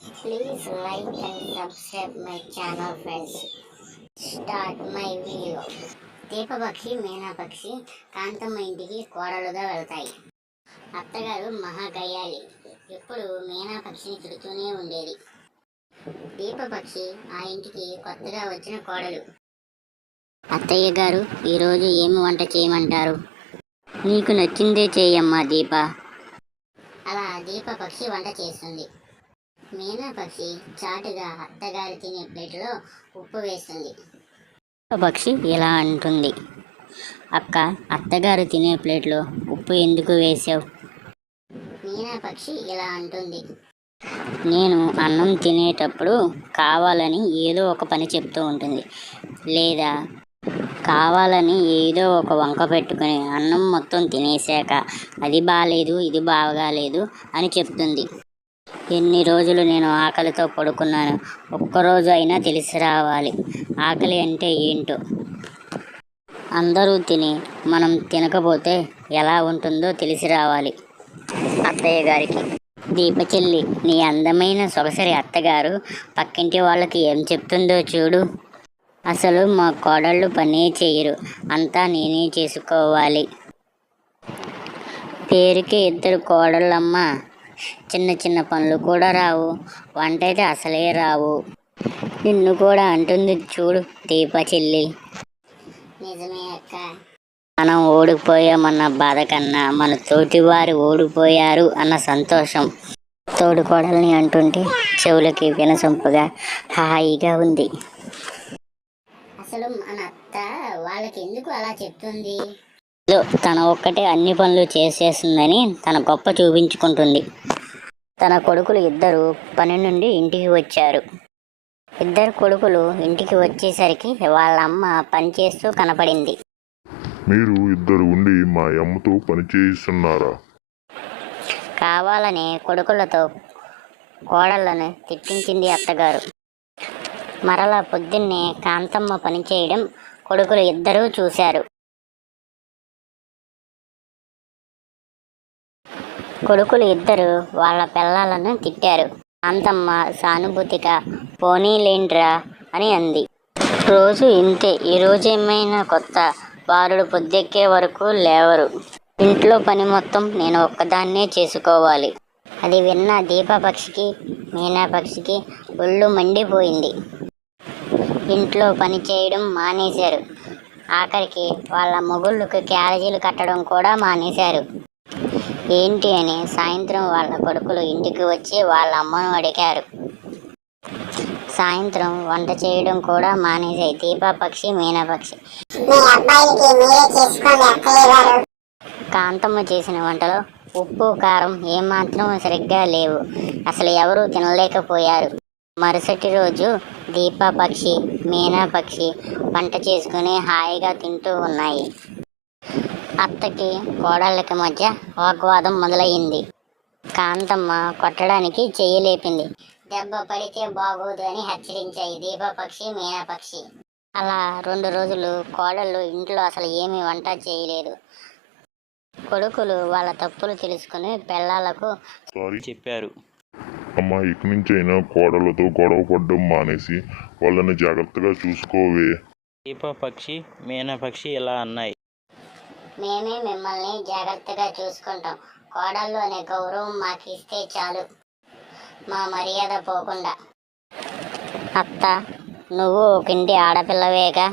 Please like and subscribe my channel, friends. Start my video. దీపపక్షి మీనాపక్షి Kanthamma ఇంటికి కోడలుగా వెళ్తాయి. అత్తగారు మహాగయ్యాలి. ఎప్పుడు మీనాపక్షిని తిడుతూనే ఉండేది. దీపపక్షి ఆ ఇంటికి కొత్తగా వచ్చిన కోడలు. అత్తయ్య గారు, ఈరోజు ఏమి వంట చేయమంటారు? నీకు నచ్చిందే చేయమ్మా దీప. అలా దీపపక్షి వంట చేస్తుంది. మీనాపక్షి చాటుగా అత్తగారు తినే ప్లేటులో ఉప్పు వేస్తుంది. పక్షి ఇలా అంటుంది, అక్క, అత్తగారు తినే ప్లేట్లో ఉప్పు ఎందుకు వేసావు? మీనాపక్షి ఇలా అంటుంది, నేను అన్నం తినేటప్పుడు కావాలని ఏదో ఒక పని చెప్తూ ఉంటుంది, లేదా కావాలని ఏదో ఒక వంక పెట్టుకుని అన్నం మొత్తం తినేసాక అది బాగాలేదు, ఇది బాగాలేదు అని చెప్తుంది. ఎన్ని రోజులు నేను ఆకలితో పడుకున్నాను, ఒక్కరోజు అయినా తెలిసి రావాలి ఆకలి అంటే ఏంటో. అందరూ తిని మనం తినకపోతే ఎలా ఉంటుందో తెలిసి రావాలి అత్తయ్య గారికి. దీపచెల్లి, నీ అందమైన సొగసరి అత్తగారు పక్కింటి వాళ్ళకి ఏం చెప్తుందో చూడు. అసలు మా కోడళ్ళు పనే చేయరు, అంతా నేనే చేసుకోవాలి. పేరుకి ఇద్దరు కోడళ్ళమ్మ, చిన్న చిన్న పనులు కూడా రావు, వంట అయితే అసలే రావు. నిన్ను కూడా అంటుంది చూడు దీప చెల్లి. నిజమే అక్క. మనం ఓడిపోయామన్న బాధ కన్నా మన తోటి వారు ఓడిపోయారు అన్న సంతోషం తోడు కోడల్ని అంటుంటే చెవులకి వినసొంపుగా హాయిగా ఉంది. అసలు మన అత్త వాళ్ళకి ఎందుకు అలా చెప్తుంది? తన ఒక్కటే అన్ని పనులు చేసేస్తుందని తన గొప్ప చూపించుకుంటుంది. తన కొడుకులు ఇద్దరు పని నుండి ఇంటికి వచ్చారు. ఇద్దరు కొడుకులు ఇంటికి వచ్చేసరికి వాళ్ళ అమ్మ పని చేస్తూ కనపడింది. మీరు ఇద్దరు ఉండి మా అమ్మతో పని చేయిస్తున్నారా? కావాలని కొడుకులతో కోడళ్లను తిట్టించింది అత్తగారు. మరలా పొద్దున్నే కాంతమ్మ పని చేయడం కొడుకులు ఇద్దరూ చూశారు. కొడుకులు ఇద్దరు వాళ్ళ పిల్లలను తిట్టారు. కాంతమ్మ సానుభూతిగా పోనీలేండ్రా అని అంది. రోజు ఇంతే, ఈరోజేమైనా కొత్త? బారుడు పొద్దెక్కే వరకు లేవరు. ఇంట్లో పని మొత్తం నేను ఒక్కదాన్నే చేసుకోవాలి. అది విన్న దీపపక్షికి మీనాపక్షికి ఒళ్ళు మండిపోయింది. ఇంట్లో పని చేయడం మానేశారు. ఆఖరికి వాళ్ళ మొగుళ్ళకు క్యారేజీలు కట్టడం కూడా మానేశారు. ఏంటి అని సాయంత్రం వాళ్ళ కొడుకులు ఇంటికి వచ్చి వాళ్ళ అమ్మను అడిగారు. సాయంత్రం వంట చేయడం కూడా మానేశాయి దీపపక్షి మీనాపక్షి. కాంతమ్మ చేసిన వంటలో ఉప్పు కారం ఏమాత్రం సరిగ్గా లేవు. అసలు ఎవరూ తినలేకపోయారు. మరుసటి రోజు దీపపక్షి మీనాపక్షి వంట చేసుకుని హాయిగా తింటూ ఉన్నాయి. అత్తకి కోడళ్ళకి మధ్య వాగ్వాదం మొదలయ్యింది. కాంతమ్మ కొట్టడానికి చెయ్యి లేపింది. దెబ్బ పడితే బాగోదు అని హెచ్చరించాయి దీపపక్షి మీనాపక్షి. అలా 2 రోజులు కోడళ్ళు ఇంట్లో అసలు ఏమీ వంట చేయలేదు. కొడుకులు వాళ్ళ తప్పులు తెలుసుకుని పెళ్ళాలకు సారీ చెప్పారు. అమ్మ, ఇక నుంచైనా కోడలతో గొడవ పడ్డం మానేసి వాళ్ళని జాగ్రత్తగా చూసుకోవే. దీపపక్షి మీనాపక్షి ఇలా అన్నాయి. మేమే మిమ్మల్ని జాగ్రత్తగా చూసుకుంటాం. కోడళ్ళు అనే గౌరవం మాకు ఇస్తే చాలు, మా మర్యాద పోకుండా. అత్త, నువ్వు ఒక ఇంటి ఆడపిల్లవేగా,